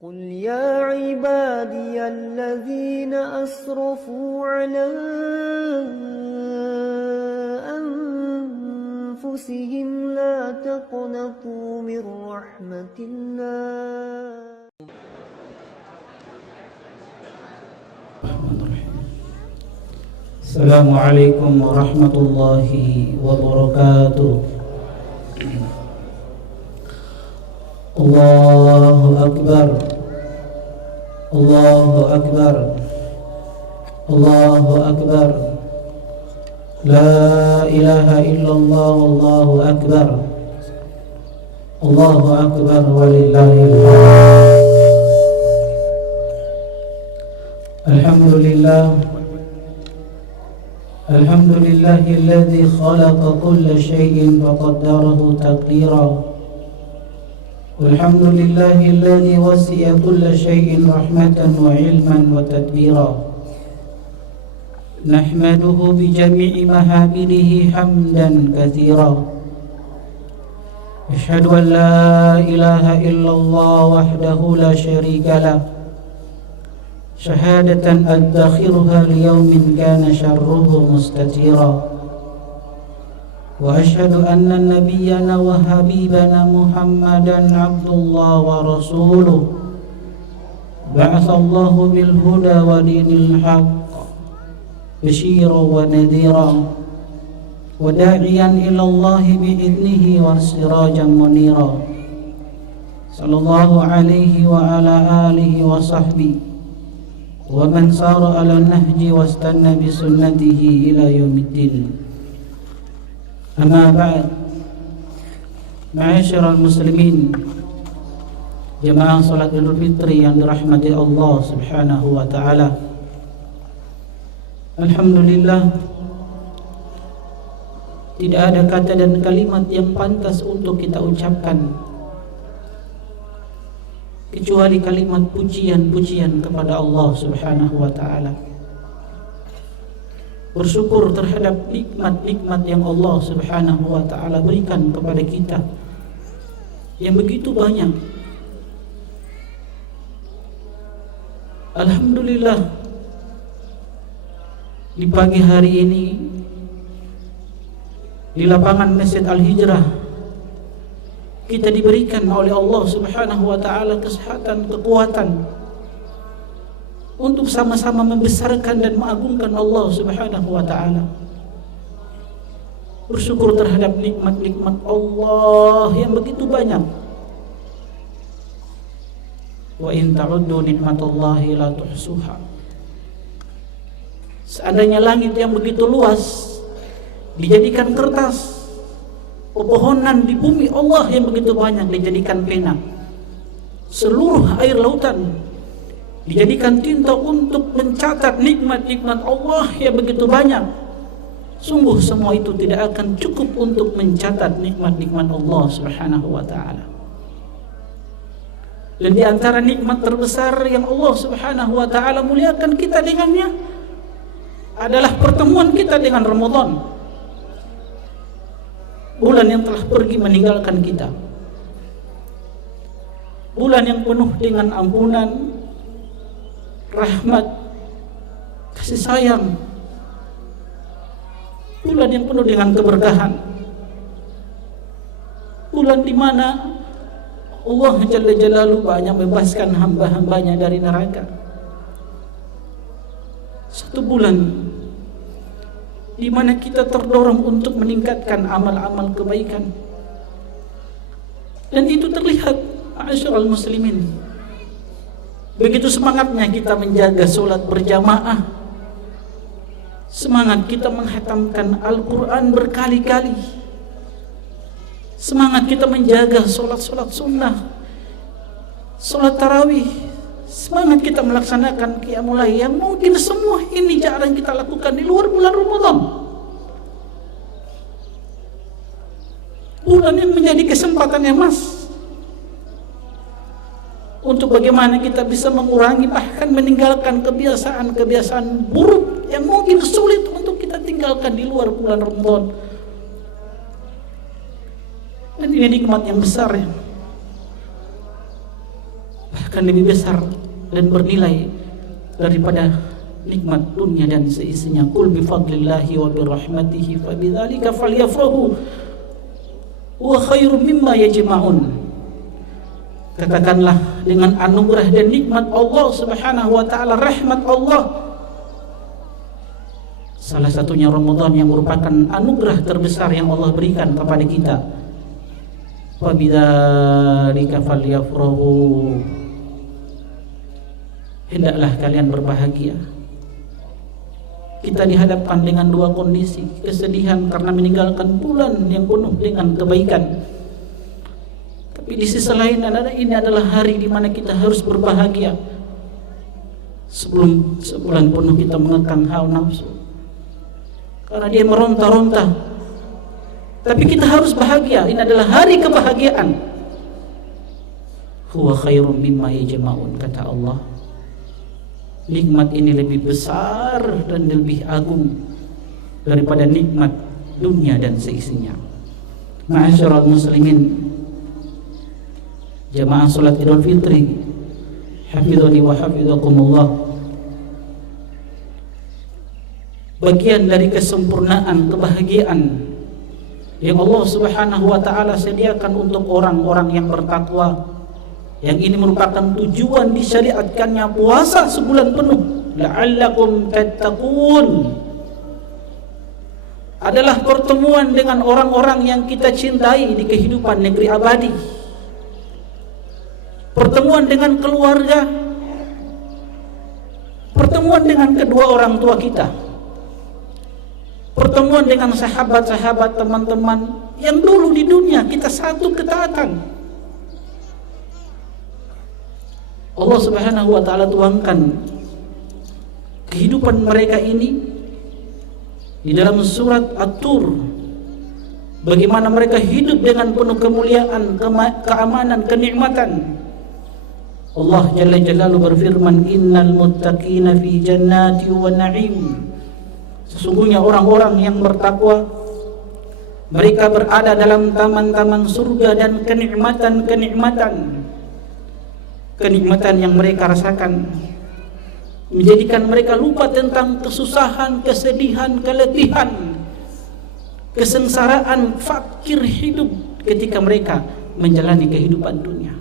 قل يا عبادي الذين أسرفوا على أنفسهم لا تقنطوا من رحمة الله. Assalamualaikum warahmatullahi wabarakatuh. Allahu Akbar, Allahu Akbar, Allahu Akbar. La ilaha illallah, Allahu Akbar, Allahu Akbar walillahil hamd. Alhamdulillah, alhamdulillahilladzi khalaqa kulla syai'in faqaddarahu taqdira. Walhamdulillahilladzi wasi'a kulla syai'in rahmatan wa ilman wa tadbira. Nahmaduhu bi jami'i mahamdihi hamdan katsira. Asyhadu an la ilaha illallah wahdahu la syarika lah. Syahadatan adakhiruha liyaumin kana syarruhu mustatira. Wa asyhadu anna nabiyyana wa habibana Muhammadan abdullah wa rasuluh. Ba'athallahu bil huda wa dinil haqq basyiran wa nadhira wa da'iyan ila Allah bi'idnihi wa sirajan munira. Sallallahu alaihi wa ala alihi wa sahbihi wa man sara ala nahji wastanna bi sunnatihi ila yaumiddin. Amma ba'd. Ma'asyiral muslimin, jemaah salat Idul Fitri yang dirahmati Allah Subhanahu wa taala. Alhamdulillah, tidak ada kata dan kalimat yang pantas untuk kita ucapkan kecuali kalimat pujian-pujian kepada Allah Subhanahu wa taala. Bersyukur terhadap nikmat-nikmat yang Allah Subhanahu wa taala berikan kepada kita yang begitu banyak. Alhamdulillah, di pagi hari ini di lapangan Masjid Al-Hijrah kita diberikan oleh Allah Subhanahu wa taala kesehatan, kekuatan untuk sama-sama membesarkan dan mengagungkan Allah Subhanahu wa taala. Bersyukur terhadap nikmat-nikmat Allah yang begitu banyak. Wa in ta'uddu nikmatallahi la tuhsuha. Seandainya langit yang begitu luas dijadikan kertas, pepohonan di bumi Allah yang begitu banyak dijadikan pena, seluruh air lautan dijadikan tinta untuk mencatat nikmat-nikmat Allah yang begitu banyak, sungguh semua itu tidak akan cukup untuk mencatat nikmat-nikmat Allah Subhanahu wa taala. Dan di antara nikmat terbesar yang Allah Subhanahu wa taala muliakan kita dengannya adalah pertemuan kita dengan Ramadan, bulan yang telah pergi meninggalkan kita, bulan yang penuh dengan ampunan, rahmat, kasih sayang, bulan yang penuh dengan keberkahan, bulan di mana Allah Jalla Jalaluhu banyak membebaskan hamba-hambanya dari neraka. Satu bulan di mana kita terdorong untuk meningkatkan amal-amal kebaikan, dan itu terlihat ma'asyiral muslimin. Begitu semangatnya kita menjaga sholat berjamaah, semangat kita menghatamkan Al-Quran berkali-kali, semangat kita menjaga sholat-sholat sunnah, sholat tarawih, semangat kita melaksanakan qiyamul lail, yang mungkin semua ini jarang kita lakukan di luar bulan Ramadan. Bulan yang menjadi kesempatan emas untuk bagaimana kita bisa mengurangi, bahkan meninggalkan kebiasaan-kebiasaan buruk yang mungkin sulit untuk kita tinggalkan di luar bulan Ramadan. Dan ini nikmat yang besar ya. akan lebih besar dan bernilai daripada nikmat dunia dan seisinya. Qul bi fadlillahi wa bi rahmatihi fa bidzalika falyafrahu wa khairum mimma yajma'un. Katakanlah dengan anugerah dan nikmat Allah Subhanahu wa taala, rahmat Allah, salah satunya Ramadan yang merupakan anugerah terbesar yang Allah berikan kepada kita. Fa bidzalika falyafrahu, hendaklah kalian berbahagia. Kita dihadapkan dengan dua kondisi: kesedihan karena meninggalkan bulan yang penuh dengan kebaikan, tapi di sisi lain ini adalah hari di mana kita harus berbahagia. Sebelum sebulan penuh kita mengekang hawa nafsu karena dia meronta-ronta, tapi kita harus bahagia. Ini adalah hari kebahagiaan. Huwa khairum mimma yajma'un, kata Allah. Nikmat ini lebih besar dan lebih agung daripada nikmat dunia dan seisinya. Ma'asyiral muslimin, jamaah salat Idul Fitri, hafizani wa hafizakumullah, bagian dari kesempurnaan kebahagiaan yang Allah Subhanahu wa taala sediakan untuk orang-orang yang bertakwa. Yang ini merupakan tujuan disyariatkannya puasa sebulan penuh, la'allakum tattaqun, adalah pertemuan dengan orang-orang yang kita cintai di kehidupan negeri abadi, pertemuan dengan keluarga, pertemuan dengan kedua orang tua kita, pertemuan dengan sahabat-sahabat, teman-teman yang dulu di dunia kita satu ketaatan. Allah Subhanahu wa taala tuangkan kehidupan mereka ini di dalam surat At-Tur, bagaimana mereka hidup dengan penuh kemuliaan, keamanan, kenikmatan. Allah Jalla Jalaluhu berfirman, innal muttaqina fi jannati wa na'im, sesungguhnya orang-orang yang bertakwa mereka berada dalam taman-taman surga dan kenikmatan-kenikmatan. Kenikmatan yang mereka rasakan menjadikan mereka lupa tentang kesusahan, kesedihan, keletihan, kesengsaraan, fakir hidup ketika mereka menjalani kehidupan dunia.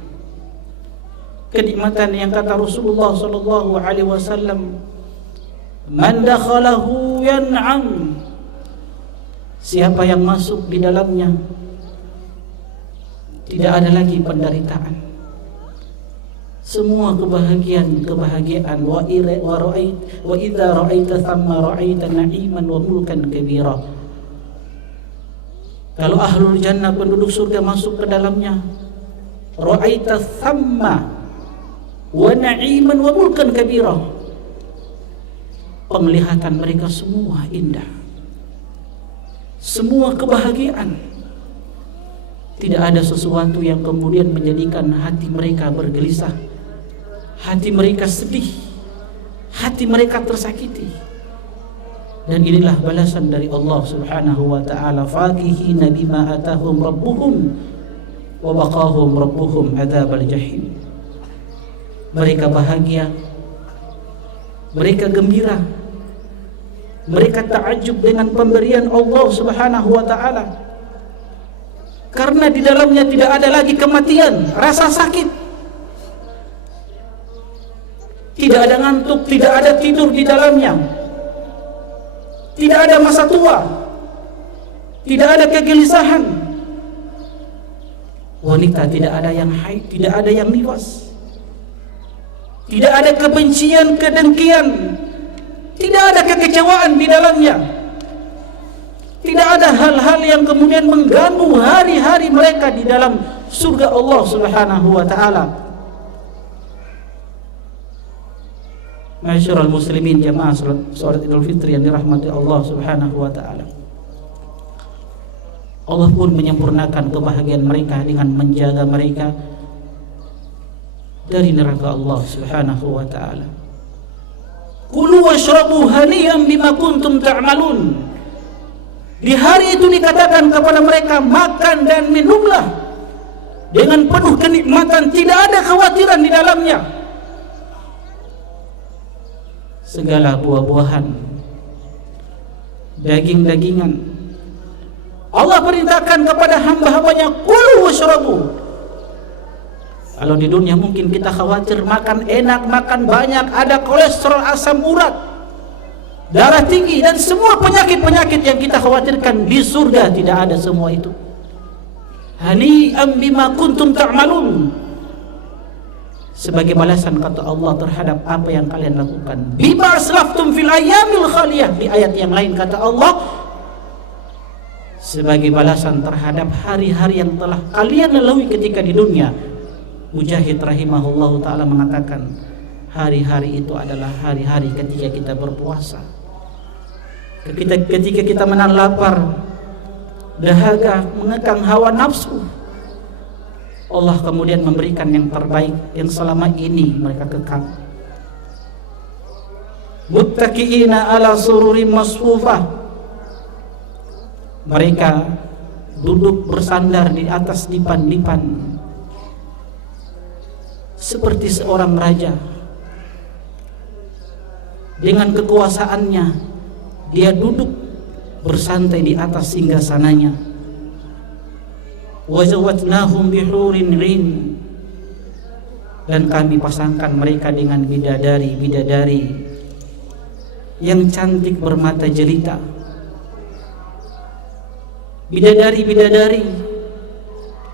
Kenikmatan yang kata Rasulullah sallallahu alaihi wasallam, man dakhalahu yan'am, siapa yang masuk di dalamnya tidak ada lagi penderitaan. Semua kebahagiaan wa idza ra'aita thamma ra'aita na'iman wa mulkan kabira. Kalau ahlul jannah, penduduk surga, masuk ke dalamnya, ra'aita thamma wa na'iman wa mulkan kabira, penglihatan mereka semua indah, semua kebahagiaan. Tidak ada sesuatu yang kemudian menjadikan hati mereka bergelisah, hati mereka sedih, hati mereka tersakiti. Dan inilah balasan dari Allah Subhanahu wa taala, fakihina bima atahum rabbuhum wa baqahum rabbuhum adzabal jahim. Mereka bahagia, mereka gembira, mereka takjub dengan pemberian Allah Subhanahu wa taala, karena di dalamnya tidak ada lagi kematian, rasa sakit, tidak ada ngantuk, tidak ada tidur di dalamnya, tidak ada masa tua, tidak ada kegelisahan. Wanita tidak ada yang haid, tidak ada yang nifas, tidak ada kebencian, kedengkian, tidak ada kekecewaan di dalamnya. Tidak ada hal-hal yang kemudian mengganggu hari-hari mereka di dalam surga Allah Subhanahu wa taala. Ma'asyiral muslimin, jamaah salat Idul Fitri yang dirahmati Allah Subhanahu wa taala. Allah pun menyempurnakan kebahagiaan mereka dengan menjaga mereka dari neraka Allah Subhanahu wa taala. Kulu washrabu hani'an bima kuntum ta'malun. Di hari itu dikatakan kepada mereka, makan dan minumlah dengan penuh kenikmatan, tidak ada khawatiran di dalamnya. Segala buah-buahan, daging-dagingan, Allah perintahkan kepada hamba-hambanya, kulu washrabu. Kalau di dunia mungkin kita khawatir makan enak, makan banyak, ada kolesterol, asam urat, darah tinggi, dan semua penyakit-penyakit yang kita khawatirkan. Di surga tidak ada semua itu. Hani'an bima kuntum ta'malun, sebagai balasan kata Allah terhadap apa yang kalian lakukan. Bima aslaftum fil ayyamil khaliyah. Di ayat yang lain kata Allah, sebagai balasan terhadap hari-hari yang telah kalian lalui ketika di dunia. Mujahid rahimahullah ta'ala mengatakan, hari-hari itu adalah hari-hari ketika kita berpuasa, ketika kita menahan lapar, dahaga, mengekang hawa nafsu. Allah kemudian memberikan yang terbaik yang selama ini mereka kekang. Muttaqiina ala sururin masfufah, mereka duduk bersandar di atas dipan-dipan seperti seorang raja. Dengan kekuasaannya, dia duduk bersantai di atas singgasananya. Wa zawwajnahum bihurin 'ain, dan kami pasangkan mereka dengan bidadari-bidadari yang cantik bermata jelita. Bidadari-bidadari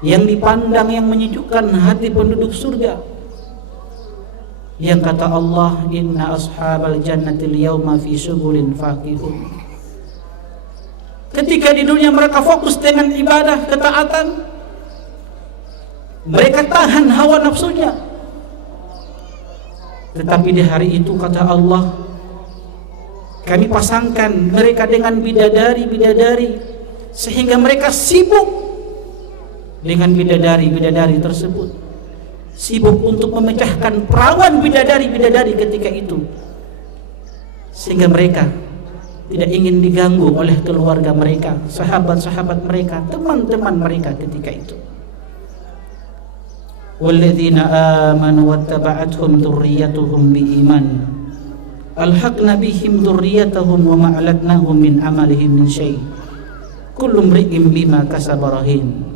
yang dipandang, yang menyejukkan hati penduduk surga. Yang kata Allah, inna ashabal jannatil yawma fi syughulin faqihun. Ketika di dunia mereka fokus dengan ibadah, ketaatan, mereka tahan hawa nafsunya. Tetapi di hari itu kata Allah, kami pasangkan mereka dengan bidadari-bidadari, sehingga mereka sibuk dengan bidadari-bidadari tersebut, sibuk untuk memecahkan perawan bidadari-bidadari ketika itu, sehingga mereka tidak ingin diganggu oleh keluarga mereka, sahabat-sahabat mereka, teman-teman mereka ketika itu. Walladzina amanu wattaba'athum dzurriyyatuhum biiman alhaqna bihim dzurriyyatahum wa ma alatnahum min amalihim min syai'. Kullu imri'in bima kasaba rahin.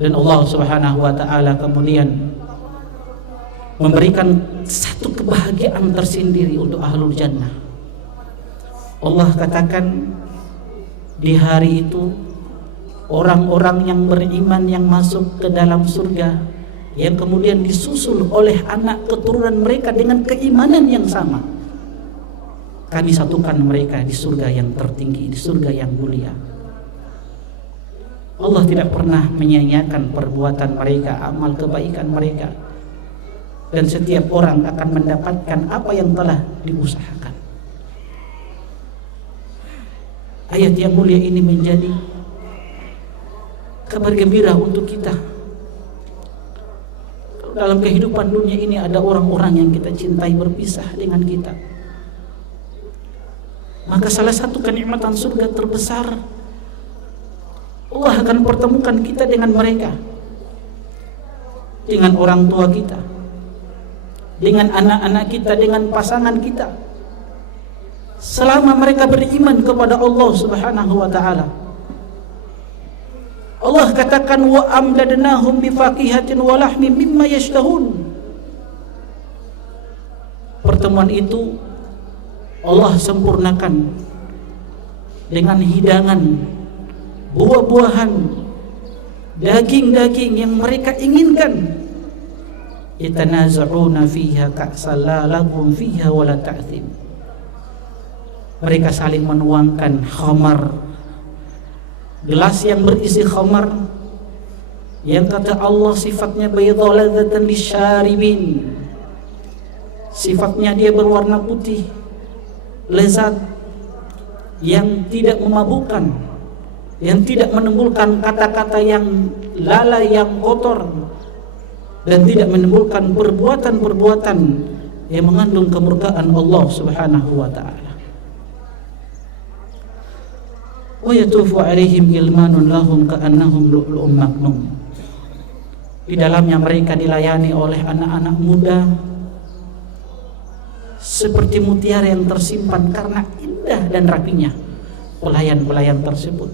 Dan Allah Subhanahu wa ta'ala kemudian memberikan satu kebahagiaan tersendiri untuk ahlul jannah. Allah katakan, di hari itu orang-orang yang beriman yang masuk ke dalam surga, yang kemudian disusul oleh anak keturunan mereka dengan keimanan yang sama, kami satukan mereka di surga yang tertinggi, di surga yang mulia. Allah tidak pernah menyia-nyiakan perbuatan mereka, amal kebaikan mereka, dan setiap orang akan mendapatkan apa yang telah diusahakan. Ayat yang mulia ini menjadi kabar gembira untuk kita. Dalam kehidupan dunia ini ada orang-orang yang kita cintai berpisah dengan kita, maka salah satu kenikmatan surga terbesar, Allah akan pertemukan kita dengan mereka, dengan orang tua kita, dengan anak-anak kita, dengan pasangan kita, selama mereka beriman kepada Allah Subhanahu wa ta'ala. Allah katakan, wa amdadnahum bifaqihatin wa lahmin mimma yashtahun. Pertemuan itu Allah sempurnakan dengan hidangan buah-buahan, daging-daging yang mereka inginkan. Yatanaza'una fiha ka'san la laghun fiha wa la ta'thim. Mereka saling menuangkan khamar, gelas yang berisi khamar, yang kata Allah sifatnya bayadha ladzatan lisyaribin, sifatnya dia berwarna putih, lezat, yang tidak memabukkan, yang tidak menimbulkan kata-kata yang lalai, yang kotor, dan tidak menimbulkan perbuatan-perbuatan yang mengandung kemurkaan Allah Subhanahu wa ta'ala. Wa yatufu alaihim gilmanun lahum ka'annahum lu'lu'um maknum. Di dalamnya mereka dilayani oleh anak-anak muda seperti mutiara yang tersimpan karena indah dan rapinya pelayan-pelayan tersebut.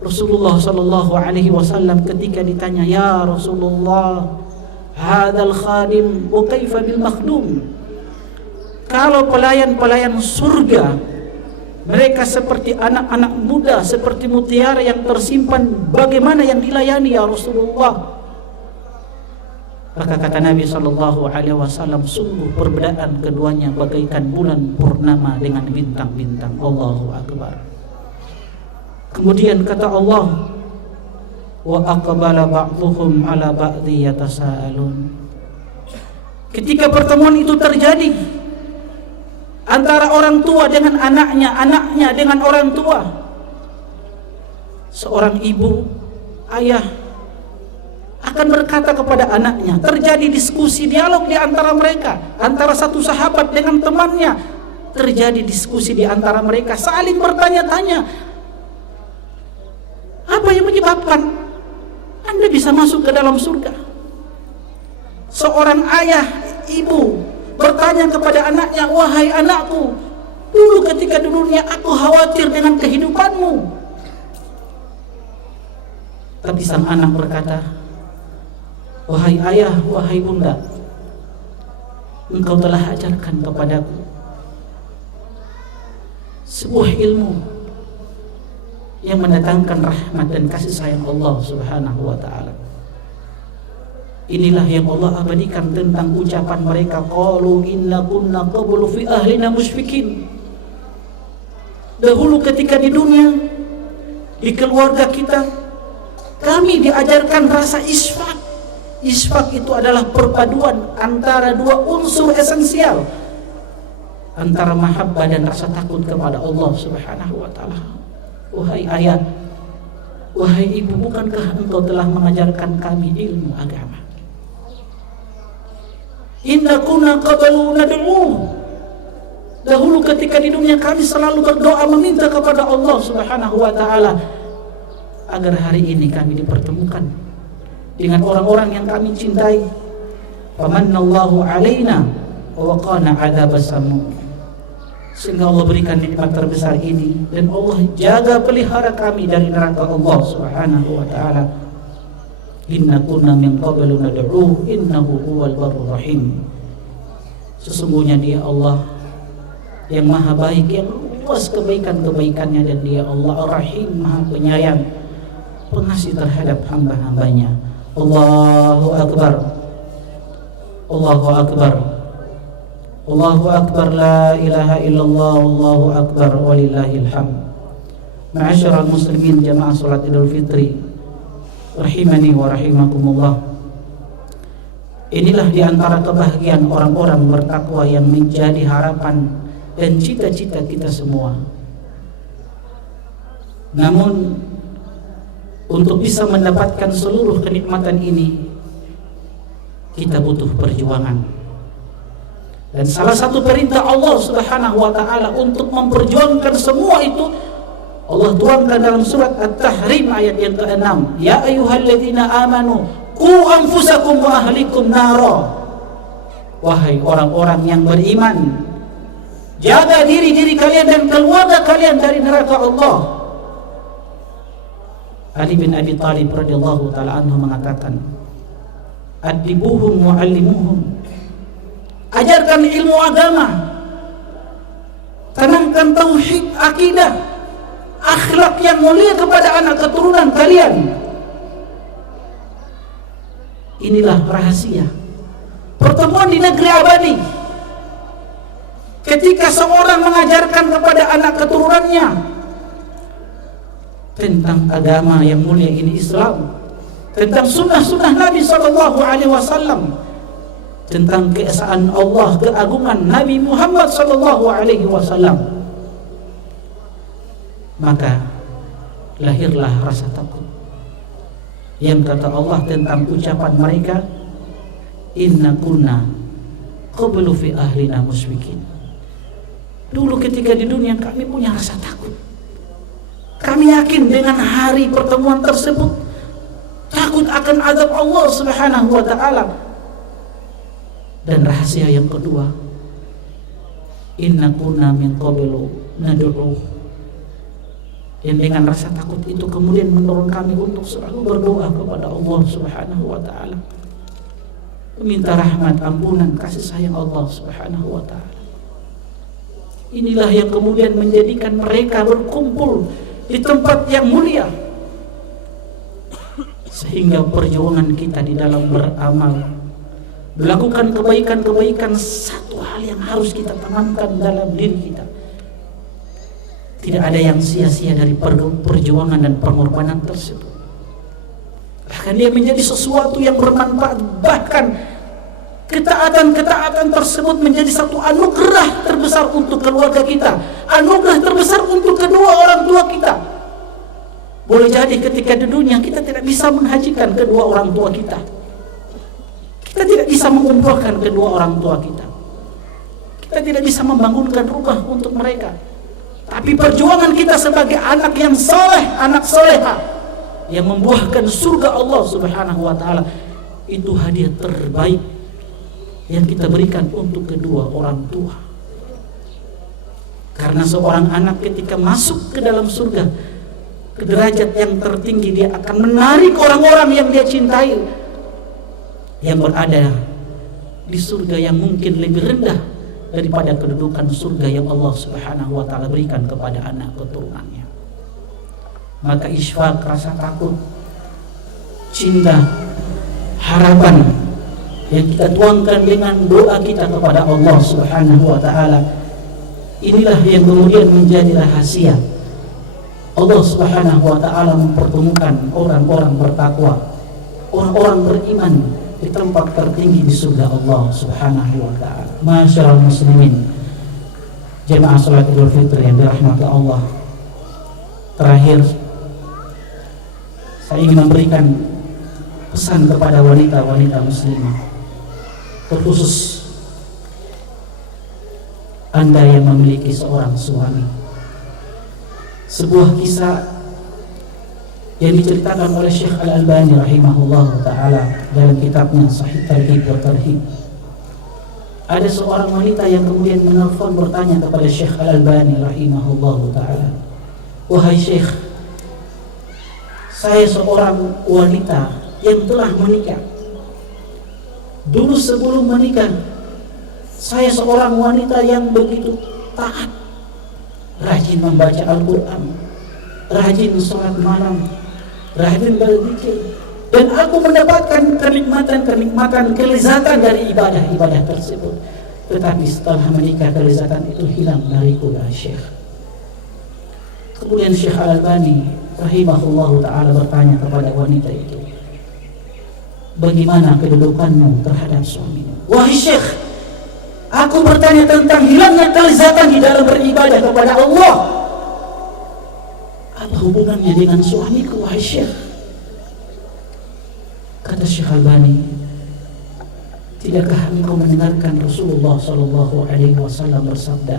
Rasulullah sallallahu alaihi wasallam ketika ditanya, "Ya Rasulullah, hadzal khadim wa kaifa bil makhdum?" Kalau pelayan-pelayan surga mereka seperti anak-anak muda, seperti mutiara yang tersimpan, bagaimana yang dilayani ya Rasulullah? Maka kata Nabi sallallahu alaihi wasallam, sungguh perbedaan keduanya bagaikan bulan purnama dengan bintang-bintang. Allahu akbar. Kemudian kata Allah, wa aqbala ba'dhum ala ba'dhi yatasaalun. Ketika pertemuan itu terjadi antara orang tua dengan anaknya, anaknya dengan orang tua, seorang ibu, ayah akan berkata kepada anaknya, terjadi diskusi, dialog di antara mereka, antara satu sahabat dengan temannya, terjadi diskusi di antara mereka, saling bertanya-tanya, apa yang menyebabkan Anda bisa masuk ke dalam surga? Seorang ayah, ibu bertanya kepada anaknya, wahai anakku, dulu ketika di dunia aku khawatir dengan kehidupanmu. Tapi sang anak berkata, wahai ayah, wahai bunda, engkau telah ajarkan kepadaku sebuah ilmu yang mendatangkan rahmat dan kasih sayang Allah Subhanahu wa ta'ala. Inilah yang Allah abadikan tentang ucapan mereka, qalu inna kunna qablu fi ahlina musyfikin. Dahulu ketika di dunia, di keluarga kita, kami diajarkan rasa isfaq. Isfaq itu adalah perpaduan antara dua unsur esensial, antara mahabbah dan rasa takut kepada Allah Subhanahu wa ta'ala. Wahai ayah, wahai ibu, bukankah engkau telah mengajarkan kami ilmu agama? Inna kunna qablu nad'u. Dahulu ketika di dunia kami selalu berdoa meminta kepada Allah Subhanahu wa ta'ala agar hari ini kami dipertemukan dengan orang-orang yang kami cintai. Famannallahu alaina wa waqana adzabas samum. Sehingga Allah berikan nikmat terbesar ini dan Allah jaga pelihara kami dari neraka Allah Subhanahu wa ta'ala. Inna kunna min qablu nad'u innahu huwal barur rahim. Sesungguhnya Dia Allah yang maha baik, yang luas kebaikan-kebaikannya, dan Dia Allah Ar-Rahim, maha penyayang, pengasih terhadap hamba-hambanya. Allahu akbar, Allahu akbar, Allahu akbar, la ilaha illallah, Allahu akbar, walillahil hamd. Ma'asyiral muslimin, jamaah salat Idul Fitri rahimani wa rahimakumullah. Inilah diantara kebahagiaan orang-orang bertakwa yang menjadi harapan dan cita-cita kita semua. Namun untuk bisa mendapatkan seluruh kenikmatan ini, kita butuh perjuangan. Dan salah satu perintah Allah Subhanahu wa ta'ala untuk memperjuangkan semua itu, Allah tuangkan dalam surat At-Tahrim ayat yang ke-6. Ya ayyuhalladzina amanu qu anfusakum wa ahlikum nara. Wahai orang-orang yang beriman, jaga diri kalian dan keluarga kalian dari neraka Allah. Ali bin Abi Thalib radhiyallahu ta'ala anhu mengatakan, adibuhum wa'allimuhum. Ajarkan ilmu agama, tanamkan tauhid, akidah, akhlak yang mulia kepada anak keturunan kalian. Inilah rahasia pertemuan di negeri abadi. Ketika seorang mengajarkan kepada anak keturunannya tentang agama yang mulia ini, Islam, tentang sunnah-sunnah Nabi SAW, tentang keesaan Allah, keagungan Nabi Muhammad SAW, maka lahirlah rasa takut. Yang kata Allah tentang ucapan mereka, inna kunna qablu fi ahlina musyfikin. Dulu ketika di dunia kami punya rasa takut. Kami yakin dengan hari pertemuan tersebut, takut takut akan azab Allah Subhanahu wa taala. Dan rahasia yang kedua, inna kunna min qablu nad'u. Dan dengan rasa takut itu kemudian mendorong kami untuk selalu berdoa kepada Allah Subhanahu wa taala, meminta rahmat, ampunan, kasih sayang Allah Subhanahu wa taala. Inilah yang kemudian menjadikan mereka berkumpul di tempat yang mulia, sehingga perjuangan kita di dalam beramal, melakukan kebaikan-kebaikan, satu hal yang harus kita tanamkan dalam diri kita. Tidak ada yang sia-sia dari perjuangan dan pengorbanan tersebut. Bahkan dia menjadi sesuatu yang bermanfaat. Bahkan ketaatan-ketaatan tersebut menjadi satu anugerah terbesar untuk keluarga kita, anugerah terbesar untuk kedua orang tua kita. Boleh jadi ketika di dunia kita tidak bisa menghajikan kedua orang tua kita, kita tidak bisa mengumpulkan kedua orang tua kita, kita tidak bisa membangunkan rumah untuk mereka. Tapi perjuangan kita sebagai anak yang soleh, anak soleha, yang membuahkan surga Allah Subhanahu wa taala, itu hadiah terbaik yang kita berikan untuk kedua orang tua. Karena seorang anak ketika masuk ke dalam surga, ke derajat yang tertinggi, dia akan menarik orang-orang yang dia cintai, yang berada di surga yang mungkin lebih rendah daripada kedudukan surga yang Allah Subhanahu wa taala berikan kepada anak keturunannya. Maka isfaq, rasa takut, cinta, harapan yang kita tuangkan dengan doa kita kepada Allah Subhanahu wa taala, inilah yang kemudian menjadi rahasia Allah Subhanahu wa taala mempertemukan orang-orang bertakwa, orang-orang beriman di tempat tertinggi di surga Allah Subhanahu wa taala. Masyaallah muslimin, jemaah salat Idul Fitri yang dirahmati Allah. Terakhir, saya ingin memberikan pesan kepada wanita-wanita muslimah, terkhusus Anda yang memiliki seorang suami. Sebuah kisah yang diceritakan oleh Syekh Al-Albani rahimahullah ta'ala dalam kitabnya Sahih Targhib wa Tarhib. Ada seorang wanita yang kemudian menelpon bertanya kepada Syekh Al-Albani rahimahullah ta'ala, wahai Syekh, saya seorang wanita yang telah menikah. Dulu sebelum menikah, saya seorang wanita yang begitu taat, rajin membaca Al-Quran, rajin sholat malam, rajin berzikir, dan aku mendapatkan kenikmatan, kelezatan dari ibadah-ibadah tersebut. Tetapi setelah menikah, kelezatan itu hilang dariku ya Syekh. Kemudian Syekh Al-Albani rahimahullahu ta'ala bertanya kepada wanita itu, bagaimana kedudukanmu terhadap suamimu? Wahai Syekh, aku bertanya tentang hilangnya kelezatan di dalam beribadah kepada Allah. Apa hubungannya dengan suamiku, wahai Syekh? Kata Syekh Albani, tidakkah engkau mendengarkan Rasulullah sallallahu alaihi wasallam bersabda,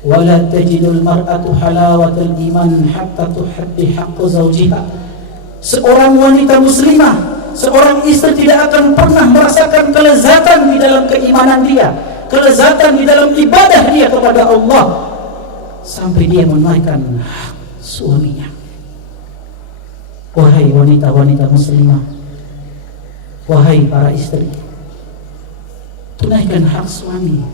"Wala tajidul mar'atu halawatal iman hatta tuhaddi haqqa zawjiha." Seorang wanita muslimah, seorang istri tidak akan pernah merasakan kelezatan di dalam keimanan dia, kelezatan di dalam ibadah dia kepada Allah, sampai dia menunaikan hak suaminya. Wahai wanita-wanita muslimah, wahai para istri, tunaikan hak suami.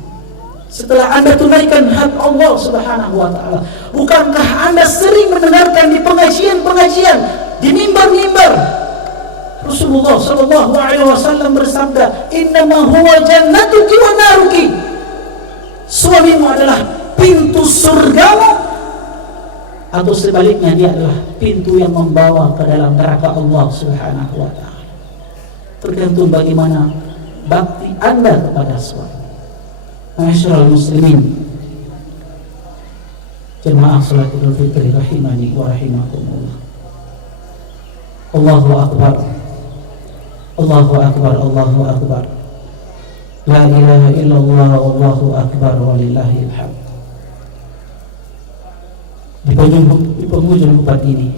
Setelah Anda tunaikan hak Allah Subhanahu wa ta'ala, bukankah Anda sering mendengarkan di pengajian-pengajian, di mimbar-mimbar, Rasulullah sallallahu alaihi wasallam bersabda, "Innama huwa jannatuki wa naruki." Suamimu adalah pintu surgamu, atau sebaliknya dia adalah pintu yang membawa ke dalam neraka Allah Subhanahu wa ta'ala. Tergantung bagaimana bakti Anda kepada suami. Masyaallah muslimin, jemaah salat Idul Fitri rahimani wa rahimakumullah. Allahu akbar, Allahu akbar, Allahu akbar. La ilaha illallah, Allahu akbar, walillahil hamd. Di penghujung bupati ini,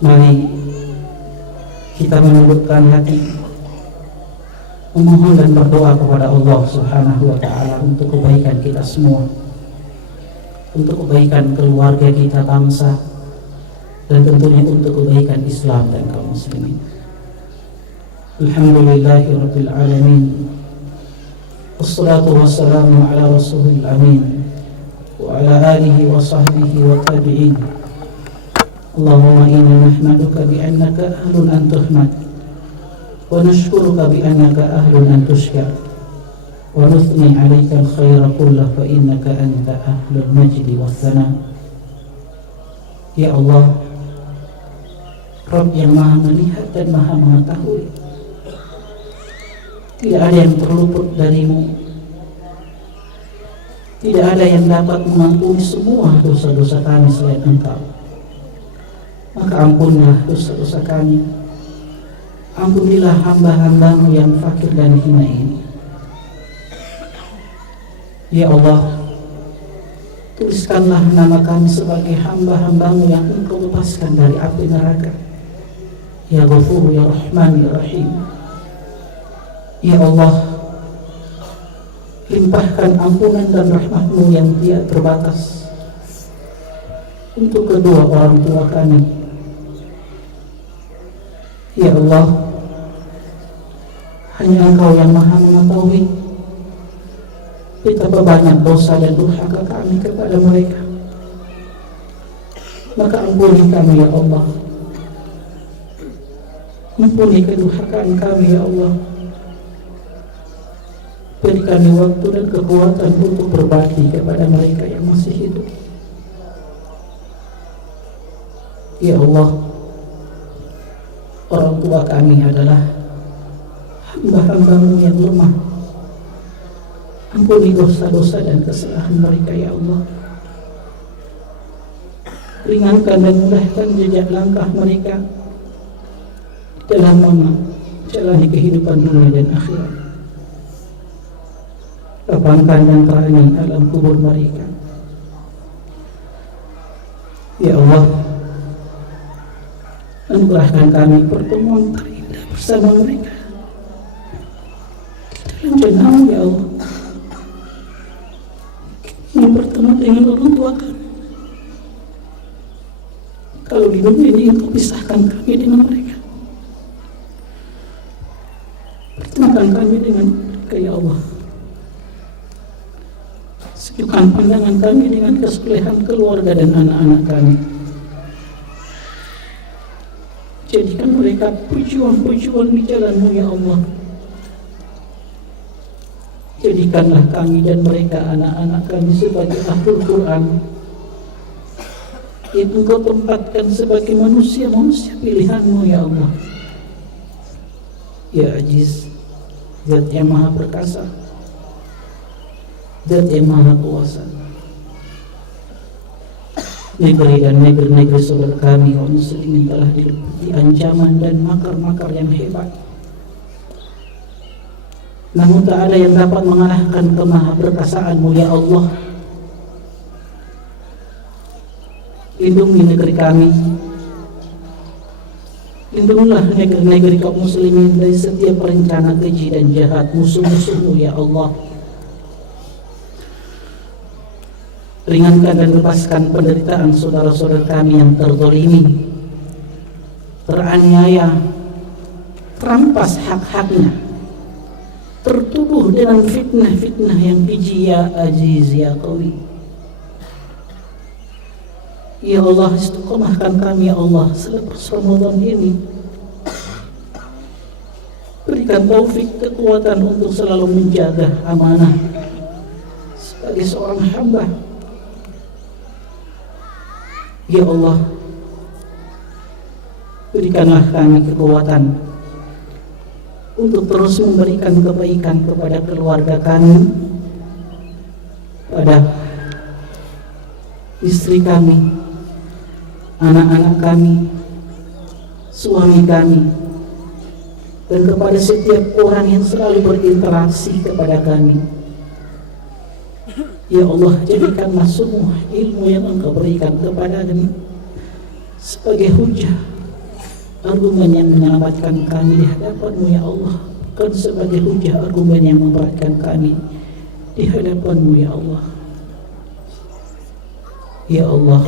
mari kita menundukkan hati, memohon dan berdoa kepada Allah Subhanahu wa Ta'ala untuk kebaikan kita semua, untuk kebaikan keluarga kita, bangsa, dan tentunya untuk kebaikan Islam dan kaum muslimin. Alhamdulillahirabbil alamin. Wassalatu wassalamu ala rasulil amin wa ala alihi wa sahbihi wa tabi'in. Allahumma inna nahmaduka bi'annaka ahlun an tuhmad wa nashkuruka bi'annaka ahlun an tushkar wa nuthni 'alaika al-khaira kullah fa innaka anta ahlul majdi wa thana. Ya Allah, Rabb yang maha melihat dan maha mengetahui, tidak ada yang terluput darimu, tidak ada yang dapat mengampuni semua dosa-dosa kami selain Engkau. Maka ampunlah dosa-dosa kami, ampunilah hamba-hambamu yang fakir dan hina ini. Ya Allah, tuliskanlah nama kami sebagai hamba-hambamu yang Engkau lepaskan dari api neraka. Ya Ghafur, Ya Rahman, Ya Rahim. Ya Allah, limpahkan ampunan dan rahmat-Mu yang tidak terbatas untuk kedua orang tua kami. Ya Allah, hanya Engkau yang maha mengetahui betapa banyak dosa dan durhaka kami kepada mereka. Maka ampuni kami ya Allah, ampuni kedurhakaan kami ya Allah. Beri kami waktu dan kekuatan untuk berbakti kepada mereka yang masih hidup. Ya Allah, orang tua kami adalah hamba-hamba-Mu yang lemah. Ampuni dosa-dosa dan kesalahan mereka ya Allah. Ringankan dan mudahkan jejak langkah mereka dalam menjalani kehidupan dunia dan akhirat. Lapangkan dan terangi alam kubur mereka. Ya Allah, anugerahkan kami pertemuan terindah bersama mereka dalam jannah ya Allah. Kami bertemu dengan orang tua kami. Kalau di dunia ini Engkau pisahkan kami dengan mereka, pertemukan kami dengan mereka ya Allah. Sejukkan pandangan kami dengan kesolehan keluarga dan anak-anak kami. Jadikan mereka pejuang-pejuang di jalan-Mu ya Allah. Jadikanlah kami dan mereka anak-anak kami sebagai ahlul Quran yang Engkau tempatkan sebagai manusia-manusia pilihan-Mu ya Allah. Ya Aziz, Zat yang maha perkasa, Zat yang maha kuasa. Negeri dan negeri-negeri saudara kami kaum muslimin telah diliputi ancaman dan makar-makar yang hebat. Namun tak ada yang dapat mengalahkan kemaha perkasaan-Mu ya Allah. Lindungi negeri kami, lindungilah negeri-negeri kaum muslimin dari setiap rencana keji dan jahat musuh-musuh-Mu ya Allah. Ringankan dan lepaskan penderitaan saudara-saudara kami yang terzalimi, teraniaya, terampas hak-haknya, tertuduh dengan fitnah-fitnah yang keji ya Aziz ya Qawi. Ya Allah, istiqomahkan kami ya Allah selepas Ramadan ini. Berikan taufik kekuatan untuk selalu menjaga amanah sebagai seorang hamba. Ya Allah, berikanlah kami kekuatan untuk terus memberikan kebaikan kepada keluarga kami, pada istri kami, anak-anak kami, suami kami, dan kepada setiap orang yang selalu berinteraksi kepada kami. Ya Allah, jadikanlah semua ilmu yang Engkau berikan kepada kami sebagai hujah argumen yang menyelamatkan kami di hadapan-Mu ya Allah, bukan sebagai hujah argumen yang memberatkan kami di hadapan-Mu ya Allah. Ya Allah,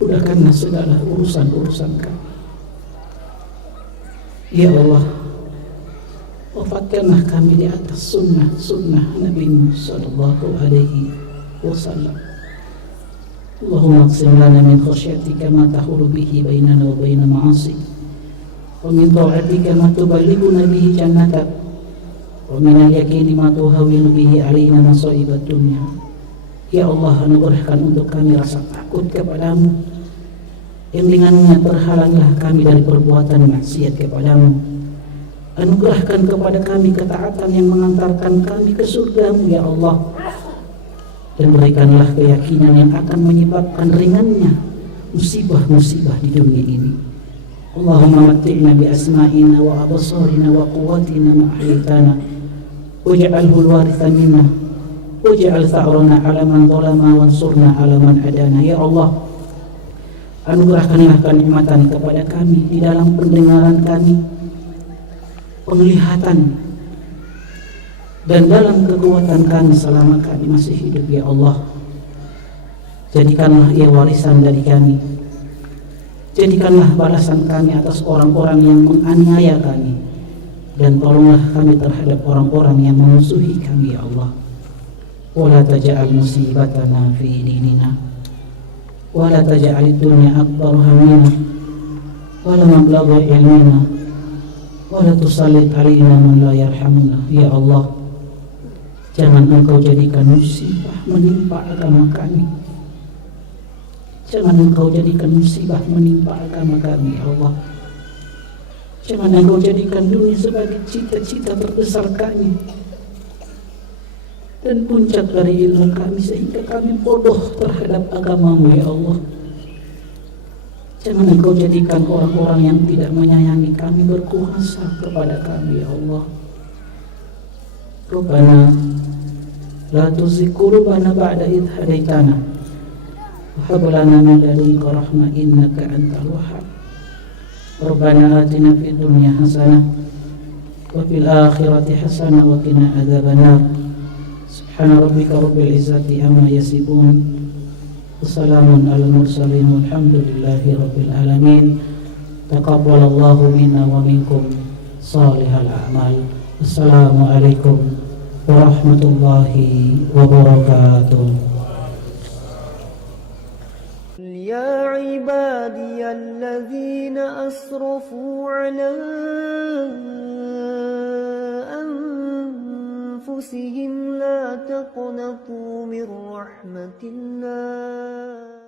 mudahkanlah segala urusan-urusan kami. Ya Allah, wafatkanlah kami di atas sunnah Nabi sallallahu alaihi wasallam. Allahumma aqsim lana min khasyatika ma tahulu bihi bainana wa baina ma'asik, wa min ta'atika ma tuballighuna bihi jannatak, wa min al-yaqini ma tuhawwinu bihi alaina masaibat dunya. Ya Allah, anugerahkan untuk kami rasa takut kepadamu, yang dengannya terhalanglah kami dari perbuatan maksiat kepadamu. Anugerahkan kepada kami ketaatan yang mengantarkan kami ke surga-Mu ya Allah, dan berikanlah keyakinan yang akan menyebabkan ringannya musibah-musibah di dunia ini. Allahumma matti'na bi asma'ina wa absarina wa quwwatina ma ahyaytana waj'alhu al-waritha minna waj'al tha'rana 'ala man zalama wansurna 'ala man adana. Ya Allah, anugerahkanlah kenikmatan kepada kami di dalam pendengaran kami, penglihatan, dan dalam kekuatan kami selama kami masih hidup ya Allah. Jadikanlah ia warisan dari kami, jadikanlah balasan kami atas orang-orang yang menganiaya kami, dan tolonglah kami terhadap orang-orang yang memusuhi kami ya Allah. Wala taj'al musibatana fi dinina, wala taj'alid dunya akbar hamina, wala mablagha ilmina, wala tusallit alaina man la yarhamuna. Ya Allah, jangan Engkau jadikan musibah menimpa agama kami, jangan Engkau jadikan musibah menimpa agama kami ya Allah. Jangan Engkau jadikan dunia sebagai cita-cita terbesar kami dan puncak dari ilmu kami sehingga kami bodoh terhadap agama-Mu ya Allah. Jangan Engkau jadikan orang-orang yang tidak menyayangi kami berkuasa kepada kami ya Allah. Rabbana la tuzigh qulubana ba'da idh hadaitana wa hab lana min ladunka rahmah innaka antal wahhab. Rabbana atina fid dunya hasanah wa fil akhirati hasanah wa qina adzabannar. Subhana rabbika rabbil izzati amma yasifun, wassalamun alal mursalin, walhamdulillahi rabbil alamin. Taqabbalallahu minna wa minkum salihal a'mal. Assalamualaikum warahmatullahi wabarakatuh. يا عبادي الذين أسرفوا على أنفسهم لا تقنطوا من رحمة الله